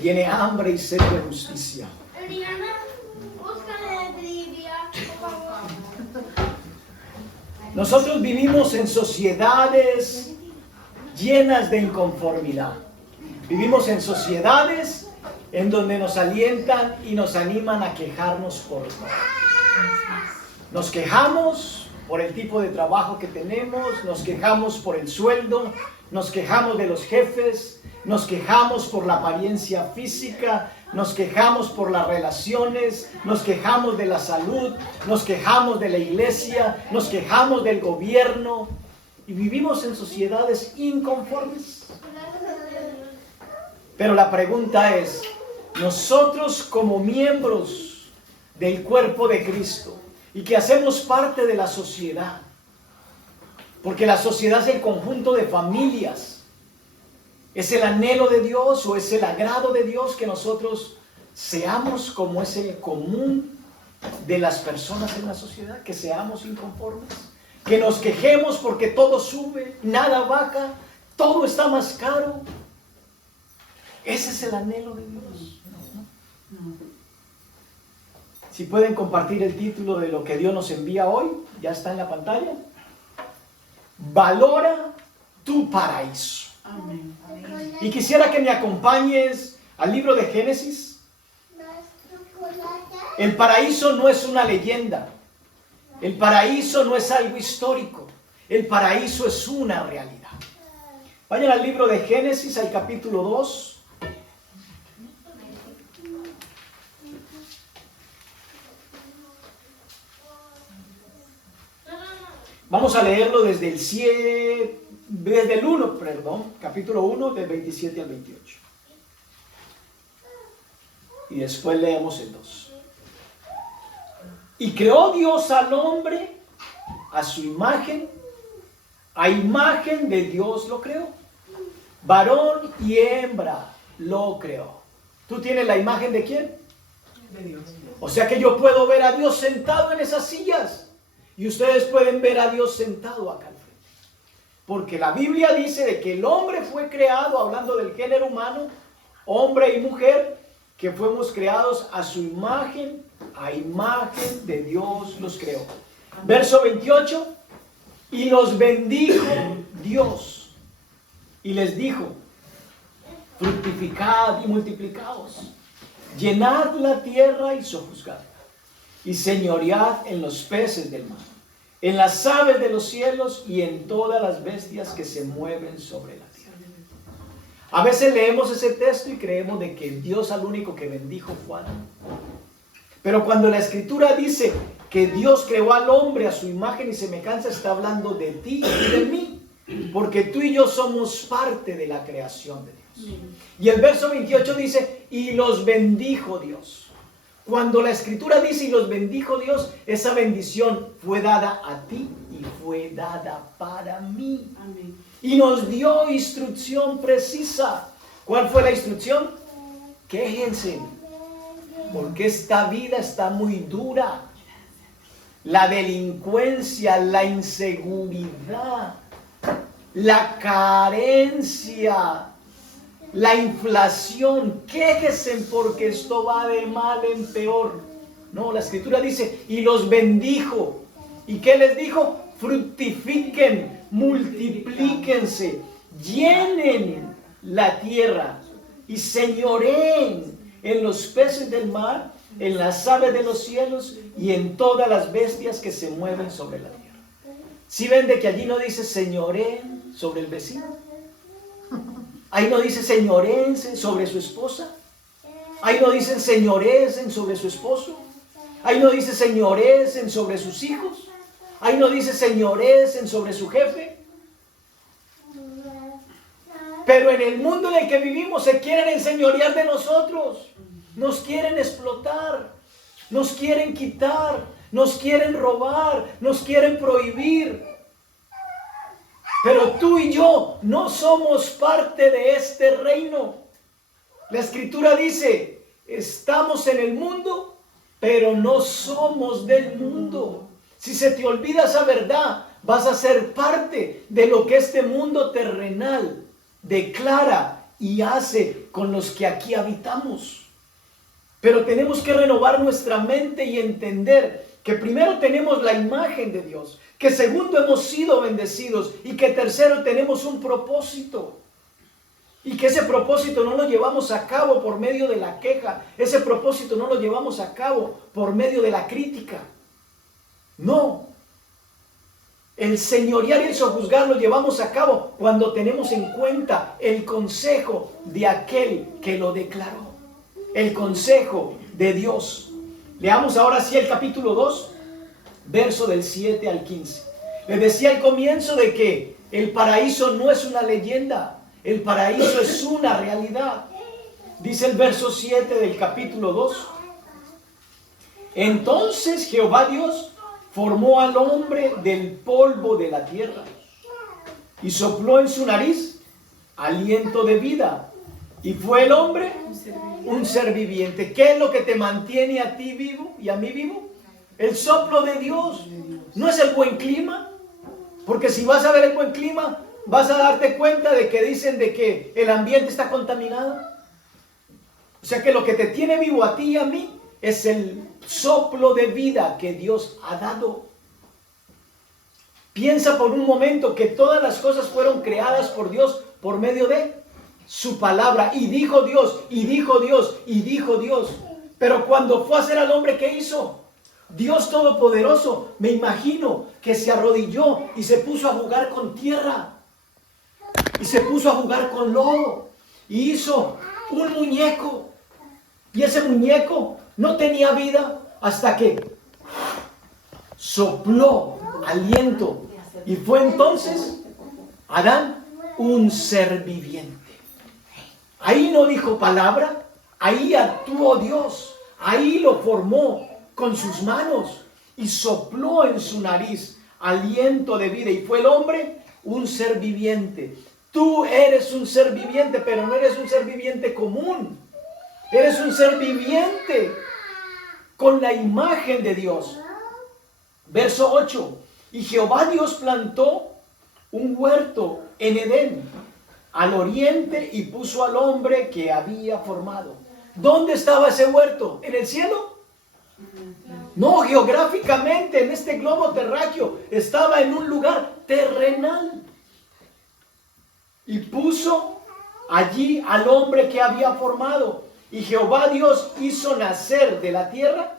Tiene hambre y sed de justicia. Eliana, búscale trivia, por favor. Nosotros vivimos en sociedades llenas de inconformidad. Vivimos en sociedades en donde nos alientan y nos animan a quejarnos por todo. Nos quejamos por el tipo de trabajo que tenemos, nos quejamos por el sueldo, nos quejamos de los jefes, nos quejamos por la apariencia física, nos quejamos por las relaciones, nos quejamos de la salud, nos quejamos de la iglesia, nos quejamos del gobierno y vivimos en sociedades inconformes. Pero la pregunta es, nosotros como miembros del cuerpo de Cristo y que hacemos parte de la sociedad, porque la sociedad es el conjunto de familias, ¿es el anhelo de Dios o es el agrado de Dios que nosotros seamos como es el común de las personas en la sociedad? Que seamos inconformes, que nos quejemos porque todo sube, nada baja, todo está más caro. ¿Ese es el anhelo de Dios? No. Si pueden compartir el título de lo que Dios nos envía hoy, ya está en la pantalla. Valora tu paraíso. Amén. Y quisiera que me acompañes al libro de Génesis. El paraíso no es una leyenda. El paraíso no es algo histórico. El paraíso es una realidad. Vayan al libro de Génesis, al capítulo 2. Vamos a leerlo desde el 1, capítulo 1, del 27 al 28. Y después leemos el 2. Y creó Dios al hombre a su imagen, a imagen de Dios lo creó. Varón y hembra lo creó. ¿Tú tienes la imagen de quién? De Dios. O sea que yo puedo ver a Dios sentado en esas sillas. Y ustedes pueden ver a Dios sentado acá al frente. Porque la Biblia dice de que el hombre fue creado, hablando del género humano, hombre y mujer, que fuimos creados a su imagen, a imagen de Dios los creó. Verso 28, y los bendijo Dios, y les dijo, fructificad y multiplicaos, llenad la tierra y sojuzgadla, y señoread en los peces del mar, en las aves de los cielos y en todas las bestias que se mueven sobre la tierra. A veces leemos ese texto y creemos de que Dios al único que bendijo fue a Adán. Pero cuando la Escritura dice que Dios creó al hombre a su imagen y semejanza, está hablando de ti y de mí, porque tú y yo somos parte de la creación de Dios. Y el verso 28 dice, y los bendijo Dios. Cuando la Escritura dice y los bendijo Dios, esa bendición fue dada a ti y fue dada para mí. Amén. Y nos dio instrucción precisa. ¿Cuál fue la instrucción? Quéjense, porque esta vida está muy dura. La delincuencia, la inseguridad, la carencia, la inflación, quéjense porque esto va de mal en peor. No, la Escritura dice, y los bendijo. ¿Y qué les dijo? Fructifiquen, multiplíquense, llenen la tierra y señoreen en los peces del mar, en las aves de los cielos y en todas las bestias que se mueven sobre la tierra. ¿Sí ven de que allí no dice señoreen sobre el vecino? Ahí no dice señorense sobre su esposa. Ahí no dicen señorecen sobre su esposo. Ahí no dice señorecen sobre sus hijos. Ahí no dice señorecen sobre su jefe. Pero en el mundo en el que vivimos se quieren enseñorear de nosotros. Nos quieren explotar. Nos quieren quitar. Nos quieren robar. Nos quieren prohibir. Pero tú y yo no somos parte de este reino. La Escritura dice, estamos en el mundo, pero no somos del mundo. Si se te olvida esa verdad, vas a ser parte de lo que este mundo terrenal declara y hace con los que aquí habitamos. Pero tenemos que renovar nuestra mente y entender que primero tenemos la imagen de Dios, que segundo hemos sido bendecidos y que tercero tenemos un propósito. Y que ese propósito no lo llevamos a cabo por medio de la queja, ese propósito no lo llevamos a cabo por medio de la crítica. No. El señorear y el sojuzgar lo llevamos a cabo cuando tenemos en cuenta el consejo de aquel que lo declaró. El consejo de Dios. Leamos ahora sí el capítulo 2, verso del 7 al 15. Les decía al comienzo de que el paraíso no es una leyenda. El paraíso es una realidad. Dice el verso 7 del capítulo 2. Entonces Jehová Dios formó al hombre del polvo de la tierra y sopló en su nariz aliento de vida. Y fue el hombre un ser viviente. ¿Qué es lo que te mantiene a ti vivo y a mí vivo? El soplo de Dios. ¿No es el buen clima? Porque si vas a ver el buen clima, vas a darte cuenta de que dicen de que el ambiente está contaminado. O sea que lo que te tiene vivo a ti y a mí es el soplo de vida que Dios ha dado. Piensa por un momento que todas las cosas fueron creadas por Dios por medio de su palabra. Y dijo Dios, y dijo Dios, y dijo Dios. Pero cuando fue a hacer al hombre, ¿qué hizo? Dios Todopoderoso, me imagino que se arrodilló y se puso a jugar con tierra. Y se puso a jugar con lodo. Y hizo un muñeco. Y ese muñeco no tenía vida hasta que sopló aliento. Y fue entonces Adán un ser viviente. Ahí no dijo palabra. Ahí actuó Dios. Ahí lo formó con sus manos. Y sopló en su nariz aliento de vida. Y fue el hombre un ser viviente. Tú eres un ser viviente, pero no eres un ser viviente común. Eres un ser viviente con la imagen de Dios. Verso 8. Y Jehová Dios plantó un huerto en Edén, al oriente, y puso al hombre que había formado. ¿Dónde estaba ese huerto? ¿En el cielo? No, geográficamente en este globo terráqueo estaba en un lugar terrenal. Y puso allí al hombre que había formado. Y Jehová Dios hizo nacer de la tierra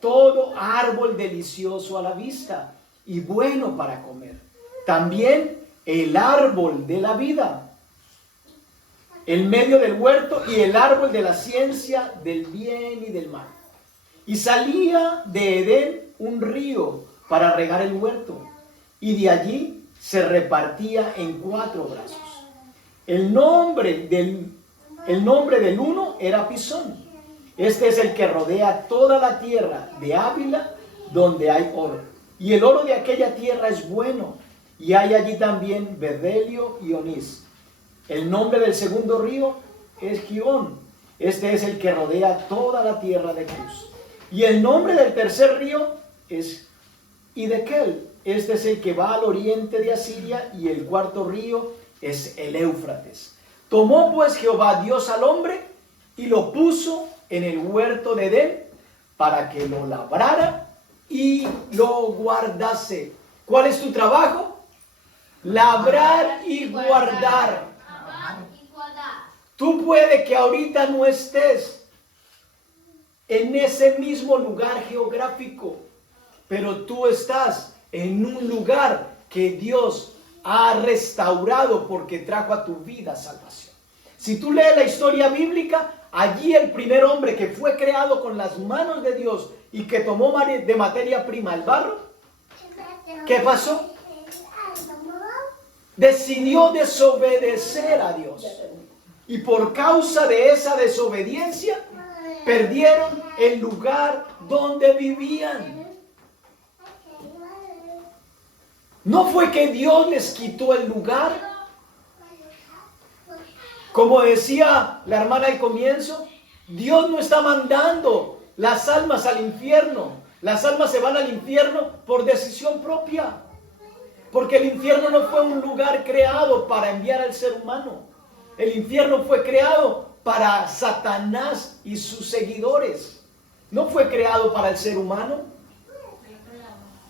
todo árbol delicioso a la vista y bueno para comer. También el árbol de la vida, el medio del huerto, y el árbol de la ciencia del bien y del mal. Y salía de Edén un río para regar el huerto, y de allí se repartía en 4 brazos. El nombre del uno era Pisón. Este es el que rodea toda la tierra de Ávila, donde hay oro. Y el oro de aquella tierra es bueno, y hay allí también berdelio y onís. El nombre del segundo río es Gihón. Este es el que rodea toda la tierra de Cus. Y el nombre del tercer río es Hidekel. Este es el que va al oriente de Asiria, y el cuarto río es el Éufrates. Tomó pues Jehová Dios al hombre y lo puso en el huerto de Edén para que lo labrara y lo guardase. ¿Cuál es tu trabajo? Labrar y guardar. Tú puede que ahorita no estés en ese mismo lugar geográfico, pero tú estás en un lugar que Dios ha restaurado porque trajo a tu vida salvación. Si tú lees la historia bíblica, allí el primer hombre que fue creado con las manos de Dios y que tomó de materia prima el barro, ¿qué pasó? Decidió desobedecer a Dios. Y por causa de esa desobediencia, perdieron el lugar donde vivían. ¿No fue que Dios les quitó el lugar? Como decía la hermana al comienzo, Dios no está mandando las almas al infierno. Las almas se van al infierno por decisión propia. Porque el infierno no fue un lugar creado para enviar al ser humano. El infierno fue creado para Satanás y sus seguidores. No fue creado para el ser humano.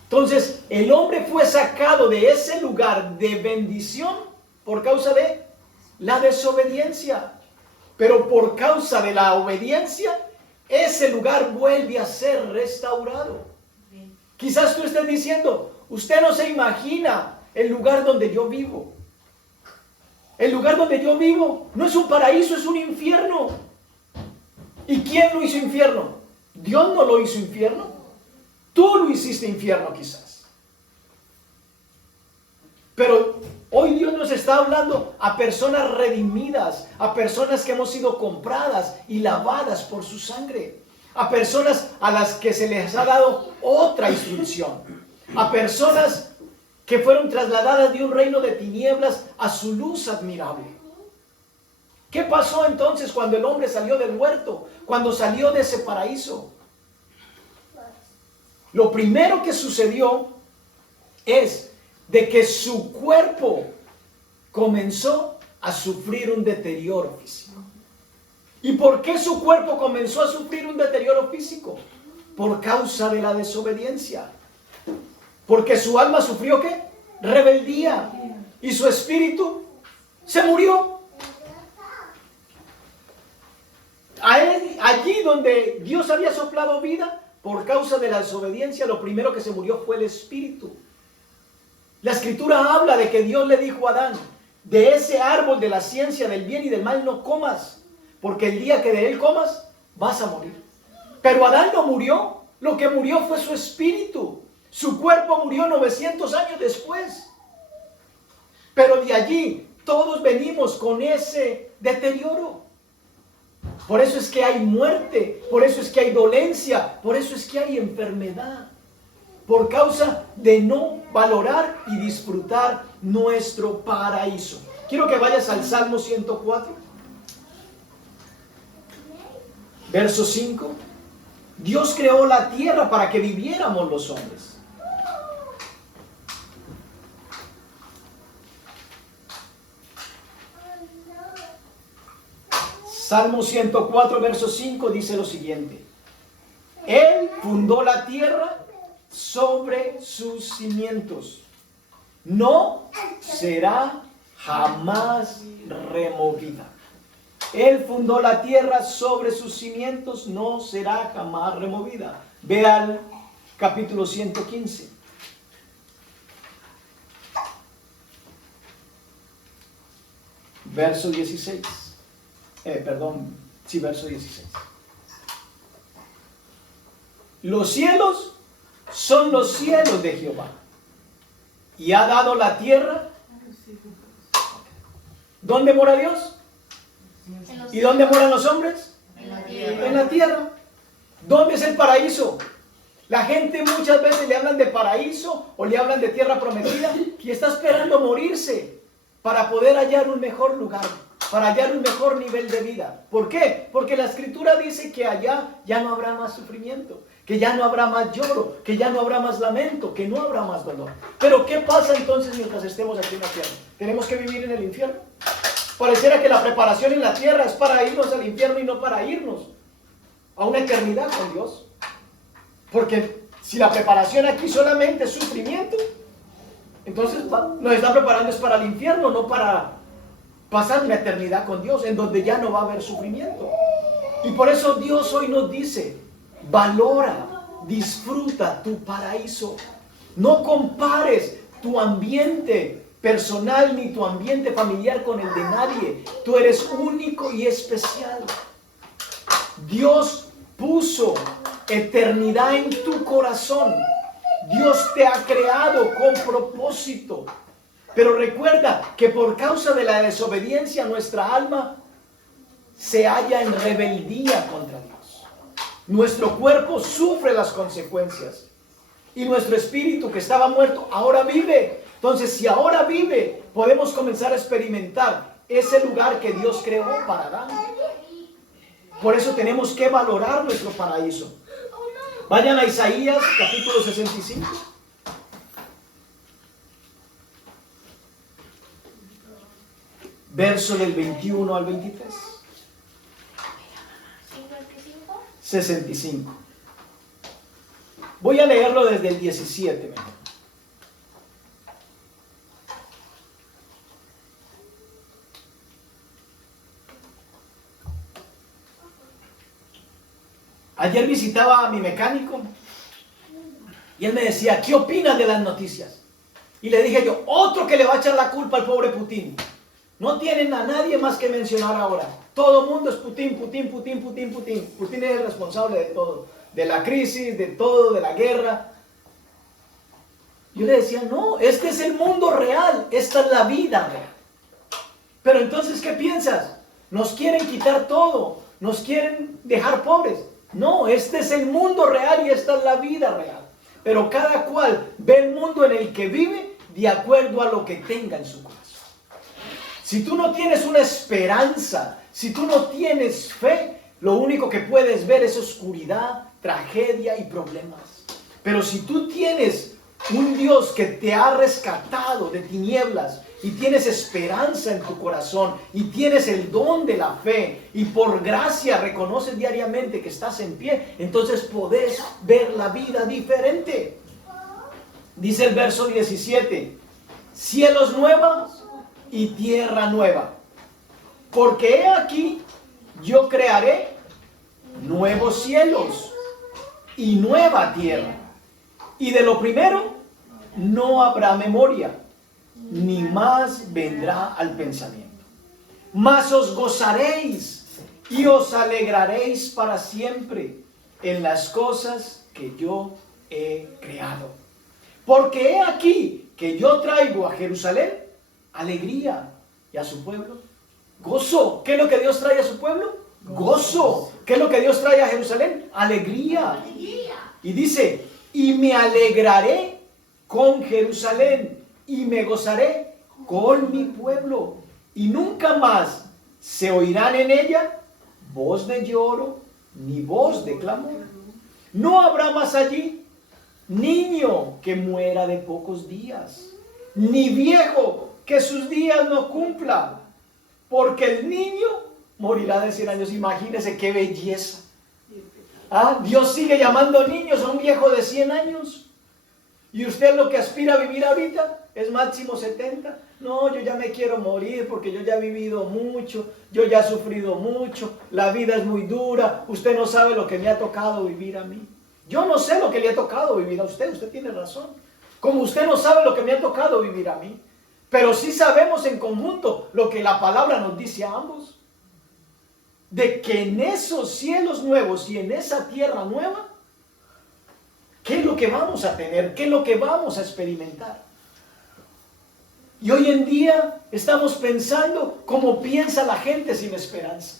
Entonces, el hombre fue sacado de ese lugar de bendición por causa de la desobediencia. Pero por causa de la obediencia, ese lugar vuelve a ser restaurado. Quizás tú estés diciendo, usted no se imagina el lugar donde yo vivo. El lugar donde yo vivo no es un paraíso, es un infierno. ¿Y quién lo hizo infierno? Dios no lo hizo infierno. Tú lo hiciste infierno quizás. Pero hoy Dios nos está hablando a personas redimidas, a personas que hemos sido compradas y lavadas por su sangre, a personas a las que se les ha dado otra instrucción, a personas que fueron trasladadas de un reino de tinieblas a su luz admirable. ¿Qué pasó entonces cuando el hombre salió del huerto? Cuando salió de ese paraíso. Lo primero que sucedió es de que su cuerpo comenzó a sufrir un deterioro físico. ¿Y por qué su cuerpo comenzó a sufrir un deterioro físico? Por causa de la desobediencia. Porque su alma sufrió ¿qué? Rebeldía. Y su espíritu se murió. Allí donde Dios había soplado vida, por causa de la desobediencia, lo primero que se murió fue el espíritu. La escritura habla de que Dios le dijo a Adán, de ese árbol de la ciencia del bien y del mal no comas, porque el día que de él comas, vas a morir. Pero Adán no murió, lo que murió fue su espíritu. Su cuerpo murió 900 años después. Pero de allí todos venimos con ese deterioro. Por eso es que hay muerte, por eso es que hay dolencia, por eso es que hay enfermedad. Por causa de no valorar y disfrutar nuestro paraíso. Quiero que vayas al Salmo 104. Verso 5. Dios creó la tierra para que viviéramos los hombres. Salmo 104, verso 5 dice lo siguiente. Él fundó la tierra sobre sus cimientos. No será jamás removida. Él fundó la tierra sobre sus cimientos, no será jamás removida. Ve al capítulo 115. Verso 16. Verso 16. Los cielos son los cielos de Jehová, y ha dado la tierra. ¿Dónde mora Dios? ¿Y dónde moran los hombres? En la tierra. En la tierra. ¿Dónde es el paraíso? La gente muchas veces le hablan de paraíso o le hablan de tierra prometida y está esperando morirse para poder hallar un mejor lugar, para hallar un mejor nivel de vida. ¿Por qué? Porque la escritura dice que allá ya no habrá más sufrimiento, que ya no habrá más lloro, que ya no habrá más lamento, que no habrá más dolor. Pero ¿qué pasa entonces mientras estemos aquí en la tierra? ¿Tenemos que vivir en el infierno? Pareciera que la preparación en la tierra es para irnos al infierno y no para irnos a una eternidad con Dios. Porque si la preparación aquí solamente es sufrimiento, entonces nos está preparando es para el infierno, no para pasar una eternidad con Dios, en donde ya no va a haber sufrimiento. Y por eso Dios hoy nos dice, valora, disfruta tu paraíso. No compares tu ambiente personal ni tu ambiente familiar con el de nadie. Tú eres único y especial. Dios puso eternidad en tu corazón. Dios te ha creado con propósito. Pero recuerda que por causa de la desobediencia nuestra alma se halla en rebeldía contra Dios. Nuestro cuerpo sufre las consecuencias. Y nuestro espíritu que estaba muerto ahora vive. Entonces, si ahora vive, podemos comenzar a experimentar ese lugar que Dios creó para Adán. Por eso tenemos que valorar nuestro paraíso. Vayan a Isaías, capítulo 65. verso del 21 al 23. 55. 65. Voy a leerlo desde el 17 mejor. Ayer visitaba a mi mecánico y él me decía, ¿qué opinas de las noticias? Y le dije yo, otro que le va a echar la culpa al pobre Putin. No tienen a nadie más que mencionar ahora. Todo el mundo es Putin, Putin, Putin, Putin, Putin. Putin es el responsable de todo, de la crisis, de todo, de la guerra. Yo le decía, no, este es el mundo real, esta es la vida real. Pero entonces, ¿qué piensas? Nos quieren quitar todo, nos quieren dejar pobres. No, este es el mundo real y esta es la vida real. Pero cada cual ve el mundo en el que vive de acuerdo a lo que tenga en su corazón. Si tú no tienes una esperanza, si tú no tienes fe, lo único que puedes ver es oscuridad, tragedia y problemas. Pero si tú tienes un Dios que te ha rescatado de tinieblas y tienes esperanza en tu corazón y tienes el don de la fe y por gracia reconoces diariamente que estás en pie, entonces podés ver la vida diferente. Dice el verso 17, cielos nuevos y tierra nueva, porque he aquí yo crearé nuevos cielos y nueva tierra, y de lo primero no habrá memoria, ni más vendrá al pensamiento. Mas os gozaréis y os alegraréis para siempre en las cosas que yo he creado. Porque he aquí que yo traigo a Jerusalén alegría y a su pueblo gozo. ¿Qué es lo que Dios trae a su pueblo? Gozo. ¿Qué es lo que Dios trae a Jerusalén? Alegría. Y dice, y me alegraré con Jerusalén y me gozaré con mi pueblo, y nunca más se oirán en ella voz de lloro ni voz de clamor. No habrá más allí niño que muera de pocos días, ni viejo que sus días no cumpla, porque el niño morirá de 100 años. Imagínense qué belleza. Dios sigue llamando niños a un viejo de 100 años. ¿Y usted lo que aspira a vivir ahorita es máximo 70? No, yo ya me quiero morir porque yo ya he vivido mucho, yo ya he sufrido mucho, la vida es muy dura, usted no sabe lo que me ha tocado vivir a mí. Yo no sé lo que le ha tocado vivir a usted tiene razón. Como usted no sabe lo que me ha tocado vivir a mí, pero sí sabemos en conjunto lo que la palabra nos dice a ambos. De que en esos cielos nuevos y en esa tierra nueva, ¿qué es lo que vamos a tener? ¿Qué es lo que vamos a experimentar? Y hoy en día estamos pensando como piensa la gente sin esperanza.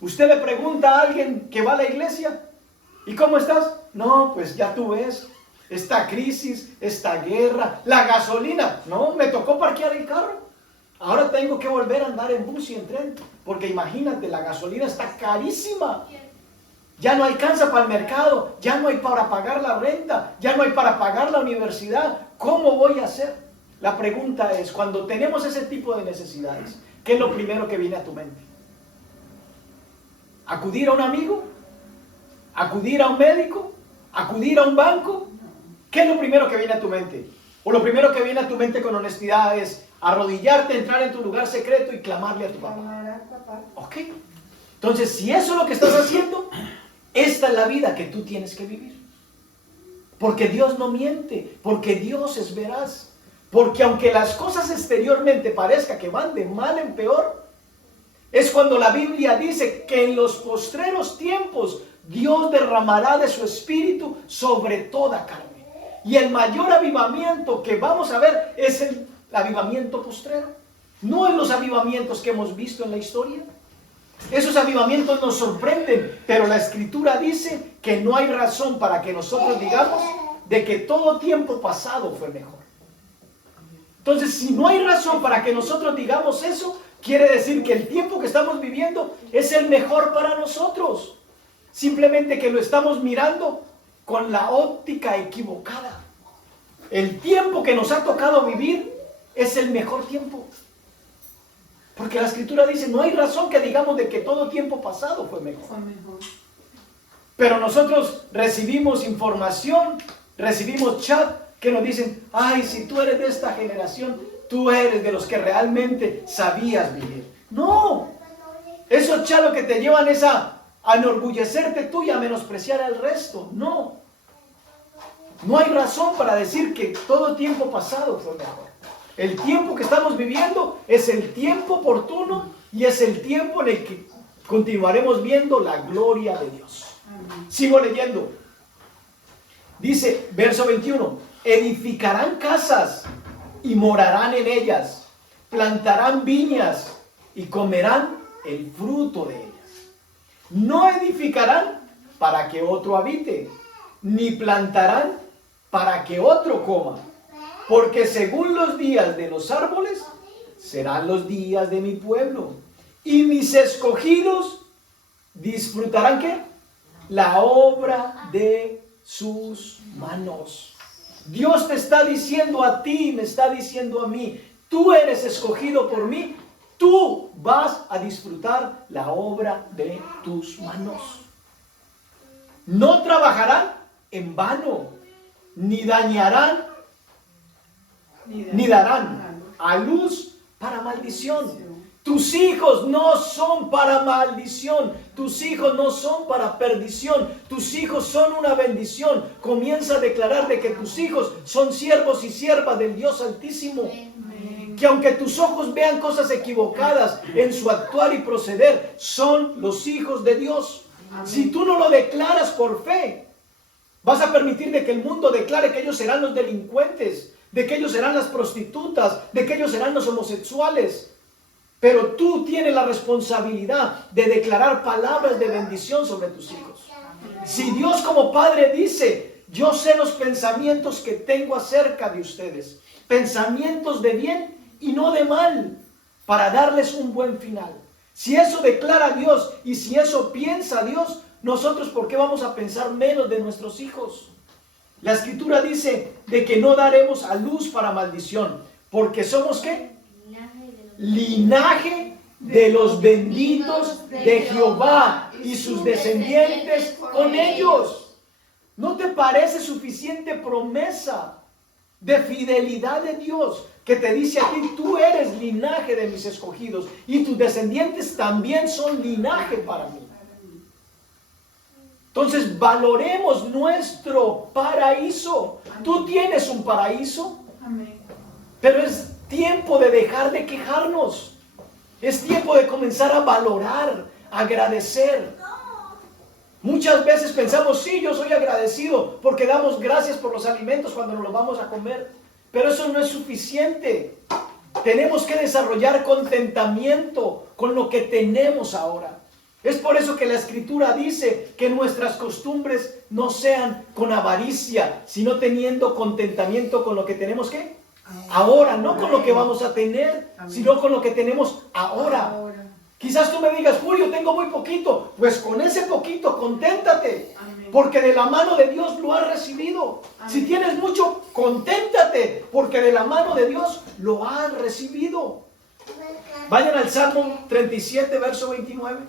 Usted le pregunta a alguien que va a la iglesia, ¿y cómo estás? No, pues ya tú ves, esta crisis, esta guerra, la gasolina. No, me tocó parquear el carro. Ahora tengo que volver a andar en bus y en tren, porque imagínate, la gasolina está carísima. Ya no alcanza para el mercado, ya no hay para pagar la renta, ya no hay para pagar la universidad. ¿Cómo voy a hacer? La pregunta es, cuando tenemos ese tipo de necesidades, ¿qué es lo primero que viene a tu mente? ¿Acudir a un amigo? ¿Acudir a un médico? ¿Acudir a un banco? ¿Qué es lo primero que viene a tu mente? O lo primero que viene a tu mente con honestidad es arrodillarte, entrar en tu lugar secreto y clamarle a tu papá. Ok. Entonces, si eso es lo que estás haciendo, esta es la vida que tú tienes que vivir. Porque Dios no miente, porque Dios es veraz. Porque aunque las cosas exteriormente parezca que van de mal en peor, es cuando la Biblia dice que en los postreros tiempos Dios derramará de su espíritu sobre toda carne. Y el mayor avivamiento que vamos a ver es el avivamiento postrero. No en los avivamientos que hemos visto en la historia. Esos avivamientos nos sorprenden, pero la Escritura dice que no hay razón para que nosotros digamos de que todo tiempo pasado fue mejor. Entonces, si no hay razón para que nosotros digamos eso, quiere decir que el tiempo que estamos viviendo es el mejor para nosotros. Simplemente que lo estamos mirando con la óptica equivocada. El tiempo que nos ha tocado vivir es el mejor tiempo. Porque la Escritura dice, no hay razón que digamos de que todo tiempo pasado fue mejor. Fue mejor. Pero nosotros recibimos información, recibimos chat que nos dicen, ay, si tú eres de esta generación, tú eres de los que realmente sabías vivir. No, esos chats lo que te llevan es a enorgullecerte tú y a menospreciar al resto. No, no hay razón para decir que todo tiempo pasado fue mejor. El tiempo que estamos viviendo es el tiempo oportuno y es el tiempo en el que continuaremos viendo la gloria de Dios. Sigo leyendo. Dice, verso 21, edificarán casas y morarán en ellas, plantarán viñas y comerán el fruto de ellas. No edificarán para que otro habite, ni plantarán para que otro coma, porque según los días de los árboles, serán los días de mi pueblo, y mis escogidos disfrutarán ¿qué? La obra de sus manos. Dios te está diciendo a ti, me está diciendo a mí, tú eres escogido por mí, tú vas a disfrutar la obra de tus manos. No trabajarán en vano, ni dañarán, ni darán a luz para maldición. Tus hijos no son para maldición, tus hijos no son para perdición, tus hijos son una bendición. Comienza a declarar de que tus hijos son siervos y siervas del Dios Altísimo. Que aunque tus ojos vean cosas equivocadas en su actuar y proceder, son los hijos de Dios. Si tú no lo declaras por fe, vas a permitir de que el mundo declare que ellos serán los delincuentes, de que ellos serán las prostitutas, de que ellos serán los homosexuales. Pero tú tienes la responsabilidad de declarar palabras de bendición sobre tus hijos. Si Dios como Padre dice, yo sé los pensamientos que tengo acerca de ustedes, pensamientos de bien y no de mal, para darles un buen final. Si eso declara Dios y si eso piensa Dios, nosotros ¿por qué vamos a pensar menos de nuestros hijos? La Escritura dice de que no daremos a luz para maldición, porque somos ¿qué? Linaje de los benditos de Jehová y sus descendientes con ellos. ¿No te parece suficiente promesa de fidelidad de Dios que te dice a ti, tú eres linaje de mis escogidos y tus descendientes también son linaje para mí? Entonces valoremos nuestro paraíso. Tú tienes un paraíso, pero es tiempo de dejar de quejarnos. Es tiempo de comenzar a valorar, a agradecer. Muchas veces pensamos, sí, yo soy agradecido porque damos gracias por los alimentos cuando nos los vamos a comer. Pero eso no es suficiente. Tenemos que desarrollar contentamiento con lo que tenemos ahora. Es por eso que la Escritura dice que nuestras costumbres no sean con avaricia, sino teniendo contentamiento con lo que tenemos ¿qué? Ahora, no con lo que vamos a tener, sino con lo que tenemos ahora. Quizás tú me digas, Julio, tengo muy poquito. Pues con ese poquito, conténtate. Porque de la mano de Dios lo has recibido. Si tienes mucho, conténtate. Porque de la mano de Dios lo has recibido. Vayan al Salmo 37, verso 29.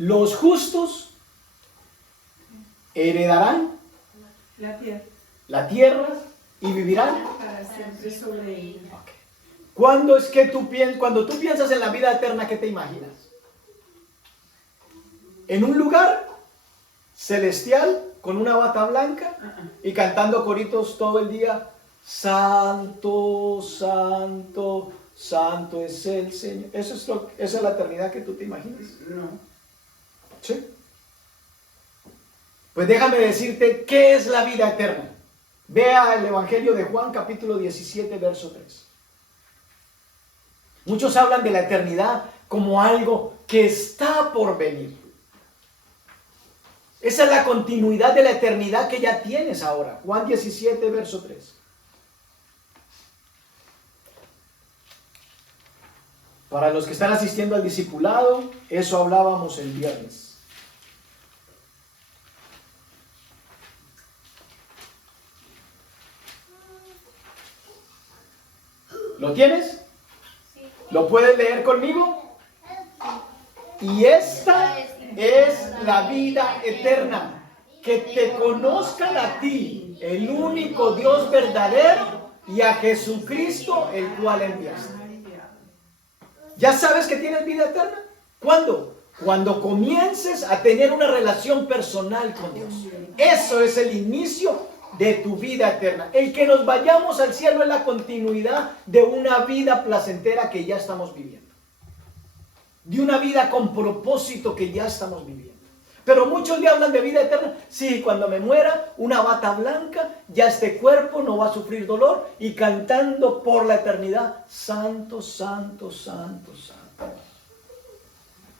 Los justos heredarán la tierra y vivirán para siempre sobre ella. Okay. Cuando tú piensas en la vida eterna, ¿qué te imaginas? En un lugar celestial con una bata blanca y cantando coritos todo el día, santo, santo, santo es el Señor. ¿Esa es la eternidad que tú te imaginas? No. ¿Sí? Pues déjame decirte qué es la vida eterna. Vea el Evangelio de Juan, capítulo 17, verso 3. Muchos hablan de la eternidad como algo que está por venir. Esa es la continuidad de la eternidad que ya tienes ahora. Juan 17, verso 3. Para los que están asistiendo al discipulado, eso hablábamos el viernes. ¿Lo tienes? ¿Lo puedes leer conmigo? Y esta es la vida eterna, que te conozcan a ti, el único Dios verdadero, y a Jesucristo, el cual enviaste. ¿Ya sabes que tienes vida eterna? ¿Cuándo? Cuando comiences a tener una relación personal con Dios. Eso es el inicio de tu vida eterna. El que nos vayamos al cielo es la continuidad de una vida placentera que ya estamos viviendo. De una vida con propósito que ya estamos viviendo. Pero muchos le hablan de vida eterna. Sí, cuando me muera, una bata blanca, ya este cuerpo no va a sufrir dolor, y cantando por la eternidad, santo, santo, santo, santo.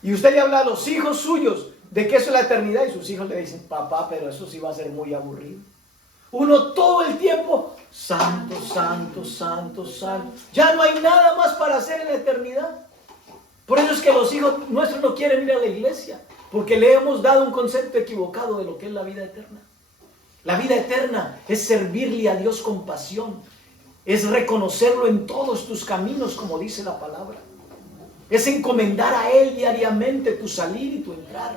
Y usted le habla a los hijos suyos de que eso es la eternidad, y sus hijos le dicen, papá, pero eso sí va a ser muy aburrido. Uno todo el tiempo, santo, santo, santo, santo. Ya no hay nada más para hacer en la eternidad. Por eso es que los hijos nuestros no quieren ir a la iglesia, porque le hemos dado un concepto equivocado de lo que es la vida eterna. La vida eterna es servirle a Dios con pasión, es reconocerlo en todos tus caminos, como dice la palabra. Es encomendar a Él diariamente tu salir y tu entrar.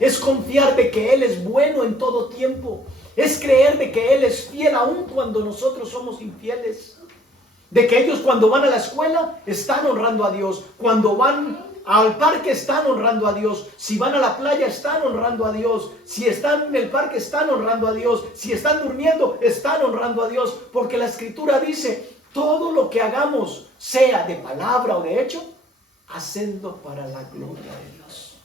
Es confiar de que Él es bueno en todo tiempo. Es creer de que Él es fiel aun cuando nosotros somos infieles. De que ellos cuando van a la escuela están honrando a Dios. Cuando van al parque están honrando a Dios. Si van a la playa están honrando a Dios. Si están en el parque están honrando a Dios. Si están durmiendo están honrando a Dios. Porque la Escritura dice, todo lo que hagamos, sea de palabra o de hecho, hacedlo para la gloria de Dios.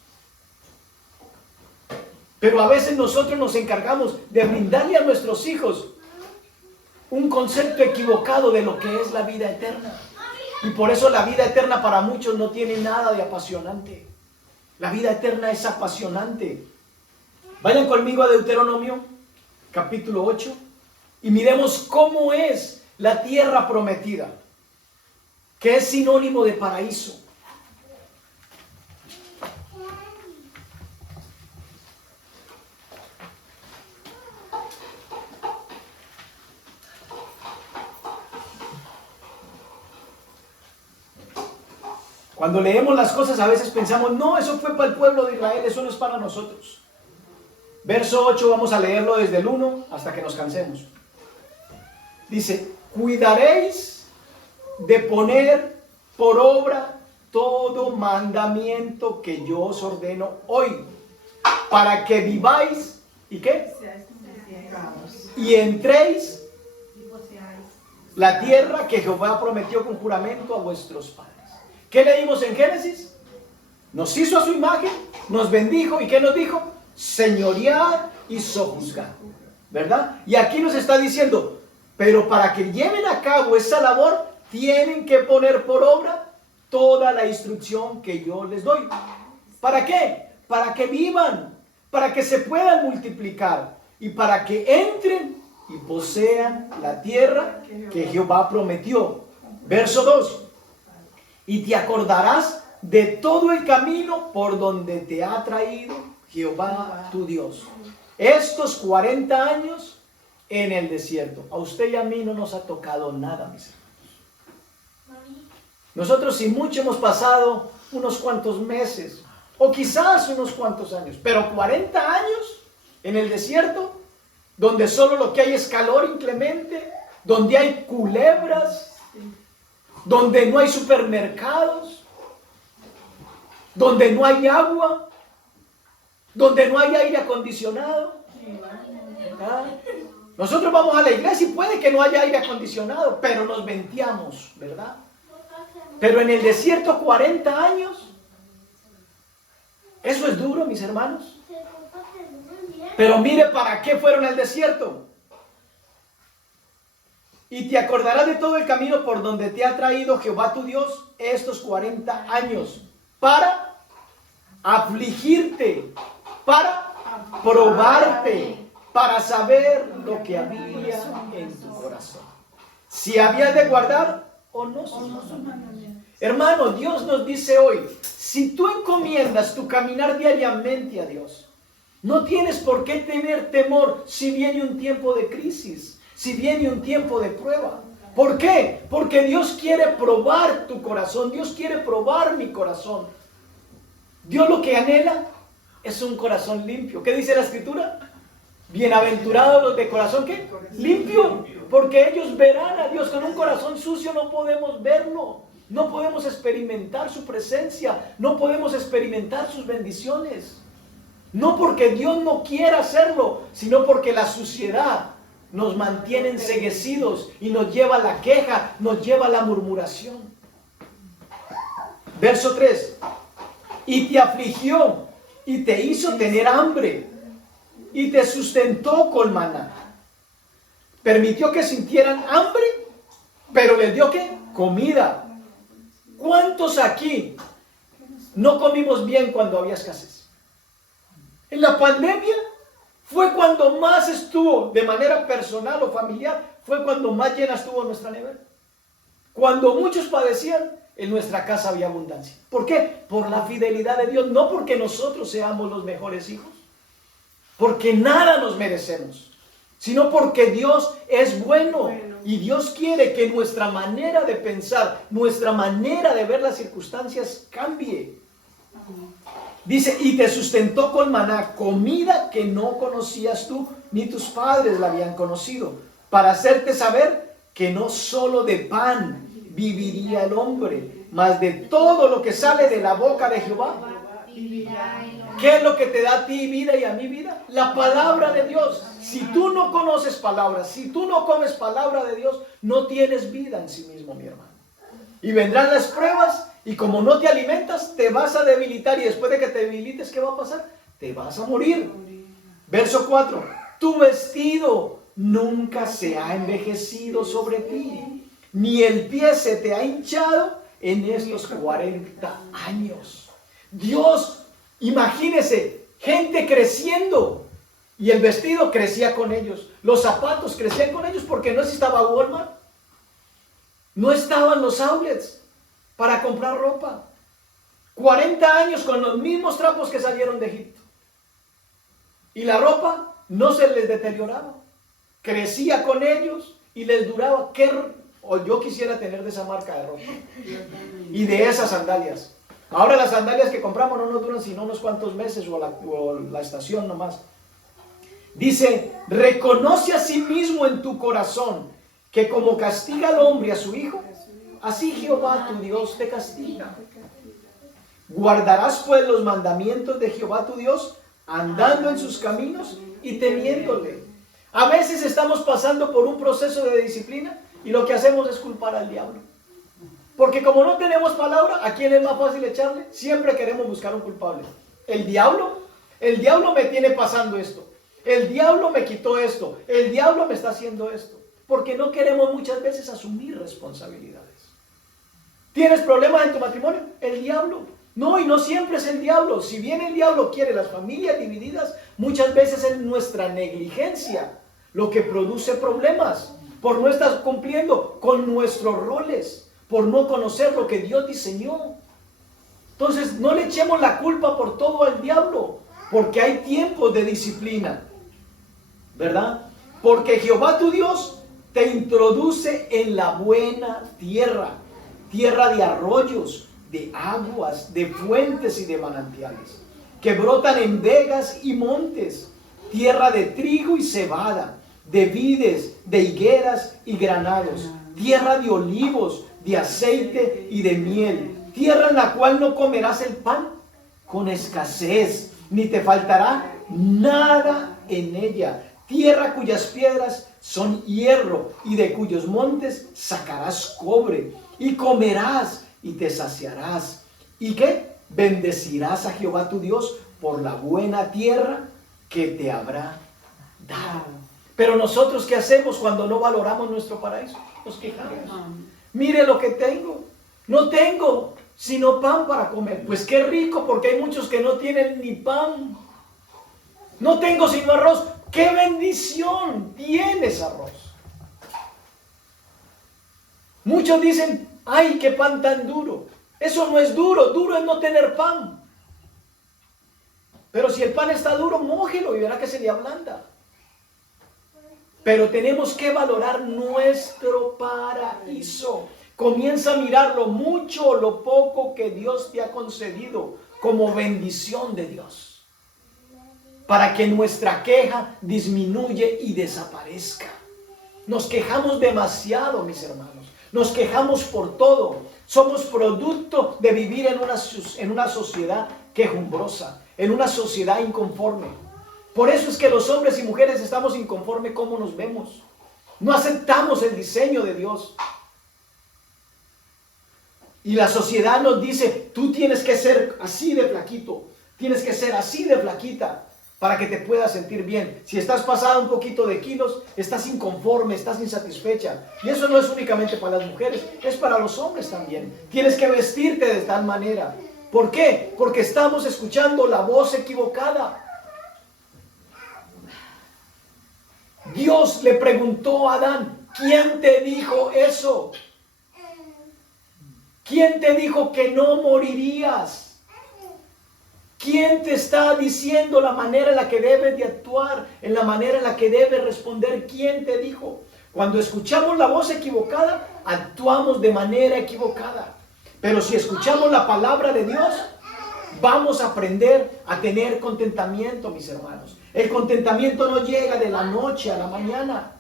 Pero a veces nosotros nos encargamos de brindarle a nuestros hijos un concepto equivocado de lo que es la vida eterna. Y por eso la vida eterna para muchos no tiene nada de apasionante. La vida eterna es apasionante. Vayan conmigo a Deuteronomio, capítulo 8, y miremos cómo es la tierra prometida, que es sinónimo de paraíso. Cuando leemos las cosas a veces pensamos, no, eso fue para el pueblo de Israel, eso no es para nosotros. Verso 8, vamos a leerlo desde el 1 hasta que nos cansemos. Dice, cuidaréis de poner por obra todo mandamiento que yo os ordeno hoy, para que viváis, ¿y qué? Y entréis la tierra que Jehová prometió con juramento a vuestros padres. ¿Qué leímos en Génesis? Nos hizo a su imagen, nos bendijo, ¿y qué nos dijo? Señorear y sojuzgar, ¿verdad? Y aquí nos está diciendo, pero para que lleven a cabo esa labor, tienen que poner por obra toda la instrucción que yo les doy. ¿Para qué? Para que vivan, para que se puedan multiplicar y para que entren y posean la tierra que Jehová prometió. Verso 2. Y te acordarás de todo el camino por donde te ha traído Jehová tu Dios. Estos 40 años en el desierto. A usted y a mí no nos ha tocado nada, mis hermanos. Nosotros sin mucho hemos pasado unos cuantos meses, o quizás unos cuantos años, pero 40 años en el desierto, donde solo lo que hay es calor inclemente, donde hay culebras, donde no hay supermercados, donde no hay agua, donde no hay aire acondicionado. ¿Ah? Nosotros vamos a la iglesia y puede que no haya aire acondicionado, pero nos venteamos, ¿verdad? Pero en el desierto 40 años, eso es duro, mis hermanos. Pero mire para qué fueron al desierto. Y te acordarás de todo el camino por donde te ha traído Jehová tu Dios estos 40 años, para afligirte, para probarte, para saber lo que había en tu corazón, si habías de guardar o no sus mandamientos. Hermano, Dios nos dice hoy, si tú encomiendas tu caminar diariamente a Dios, no tienes por qué tener temor si viene un tiempo de crisis, si viene un tiempo de prueba. ¿Por qué? Porque Dios quiere probar tu corazón, Dios quiere probar mi corazón. Dios lo que anhela es un corazón limpio. ¿Qué dice la Escritura? Bienaventurados los de corazón, ¿qué? Limpio, porque ellos verán a Dios. Con un corazón sucio no podemos verlo, no podemos experimentar su presencia, no podemos experimentar sus bendiciones. No porque Dios no quiera hacerlo, sino porque la suciedad nos mantiene enceguecidos y nos lleva a la queja, nos lleva a la murmuración. Verso 3. Y te afligió y te hizo tener hambre y te sustentó con maná. Permitió que sintieran hambre, pero les dio ¿qué? Comida. ¿Cuántos aquí no comimos bien cuando había escasez? En la pandemia fue cuando más estuvo, de manera personal o familiar, fue cuando más llena estuvo nuestra nevera. Cuando muchos padecían, en nuestra casa había abundancia. ¿Por qué? Por la fidelidad de Dios, no porque nosotros seamos los mejores hijos, porque nada nos merecemos, sino porque Dios es bueno y Dios quiere que nuestra manera de pensar, nuestra manera de ver las circunstancias cambie. Dice, y te sustentó con maná, comida que no conocías tú, ni tus padres la habían conocido, para hacerte saber que no solo de pan viviría el hombre, mas de todo lo que sale de la boca de Jehová. ¿Qué es lo que te da a ti vida y a mí vida? La palabra de Dios. Si tú no conoces palabras, si tú no comes palabra de Dios, no tienes vida en sí mismo, mi hermano. Y vendrán las pruebas, y como no te alimentas, te vas a debilitar, y después de que te debilites, ¿qué va a pasar? Te vas a morir. Verso 4. Tu vestido nunca se ha envejecido sobre ti, ni el pie se te ha hinchado en estos 40 años. Dios, imagínese, gente creciendo, y el vestido crecía con ellos, los zapatos crecían con ellos, porque no estaba Walmart, no estaban los outlets para comprar ropa. 40 años con los mismos trapos que salieron de Egipto, y la ropa no se les deterioraba, crecía con ellos y les duraba. O yo quisiera tener de esa marca de ropa y de esas sandalias. Ahora las sandalias que compramos no nos duran sino unos cuantos meses o la estación nomás. Dice, reconoce a sí mismo en tu corazón que como castiga al hombre a su hijo, así Jehová tu Dios te castiga. Guardarás pues los mandamientos de Jehová tu Dios, andando en sus caminos y temiéndole. A veces estamos pasando por un proceso de disciplina y lo que hacemos es culpar al diablo. Porque como no tenemos palabra, ¿a quién es más fácil echarle? Siempre queremos buscar un culpable. El diablo me tiene pasando esto. El diablo me quitó esto. El diablo me está haciendo esto. Porque no queremos muchas veces asumir responsabilidades. ¿Tienes problemas en tu matrimonio? El diablo. No, y no siempre es el diablo. Si bien el diablo quiere las familias divididas, muchas veces es nuestra negligencia lo que produce problemas. Por no estar cumpliendo con nuestros roles, por no conocer lo que Dios diseñó. Entonces, no le echemos la culpa por todo al diablo, porque hay tiempos de disciplina, ¿verdad? Porque Jehová tu Dios te introduce en la buena tierra, tierra de arroyos, de aguas, de fuentes y de manantiales, que brotan en vegas y montes, tierra de trigo y cebada, de vides, de higueras y granados, tierra de olivos, de aceite y de miel, tierra en la cual no comerás el pan con escasez, ni te faltará nada en ella, tierra cuyas piedras son hierro y de cuyos montes sacarás cobre, y comerás y te saciarás. ¿Y qué? Bendecirás a Jehová tu Dios por la buena tierra que te habrá dado. Pero nosotros, ¿qué hacemos cuando no valoramos nuestro paraíso? Nos quejamos. Mire lo que tengo. No tengo sino pan para comer. Pues qué rico, porque hay muchos que no tienen ni pan. No tengo sino arroz. ¡Qué bendición! Tienes arroz. Muchos dicen, ¡ay, qué pan tan duro! Eso no es duro, duro es no tener pan. Pero si el pan está duro, mójelo y verá que se le ablanda. Pero tenemos que valorar nuestro paraíso. Comienza a mirar lo mucho o lo poco que Dios te ha concedido como bendición de Dios, para que nuestra queja disminuye y desaparezca. Nos quejamos demasiado, mis hermanos. Nos quejamos por todo. Somos producto de vivir en una sociedad quejumbrosa, en una sociedad inconforme. Por eso es que los hombres y mujeres estamos inconformes cómo nos vemos. No aceptamos el diseño de Dios. Y la sociedad nos dice, tú tienes que ser así de flaquito, tienes que ser así de flaquita para que te puedas sentir bien. Si estás pasada un poquito de kilos, estás inconforme, estás insatisfecha. Y eso no es únicamente para las mujeres, es para los hombres también. Tienes que vestirte de tal manera. ¿Por qué? Porque estamos escuchando la voz equivocada. Dios le preguntó a Adán, ¿quién te dijo eso? ¿Quién te dijo que no morirías? ¿Quién te está diciendo la manera en la que debes de actuar, en la manera en la que debes responder? ¿Quién te dijo? Cuando escuchamos la voz equivocada, actuamos de manera equivocada. Pero si escuchamos la palabra de Dios, vamos a aprender a tener contentamiento, mis hermanos. El contentamiento no llega de la noche a la mañana.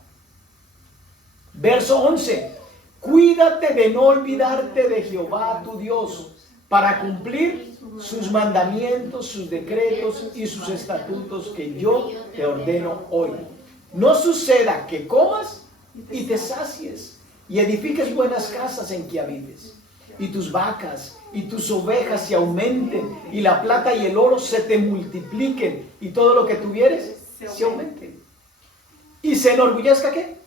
Verso 11. Cuídate de no olvidarte de Jehová tu Dios, para cumplir sus mandamientos, sus decretos y sus estatutos que yo te ordeno hoy. No suceda que comas y te sacies y edifiques buenas casas en que habites, y tus vacas y tus ovejas se aumenten, y la plata y el oro se te multipliquen, y todo lo que tuvieres se aumente. ¿Y se enorgullezca qué?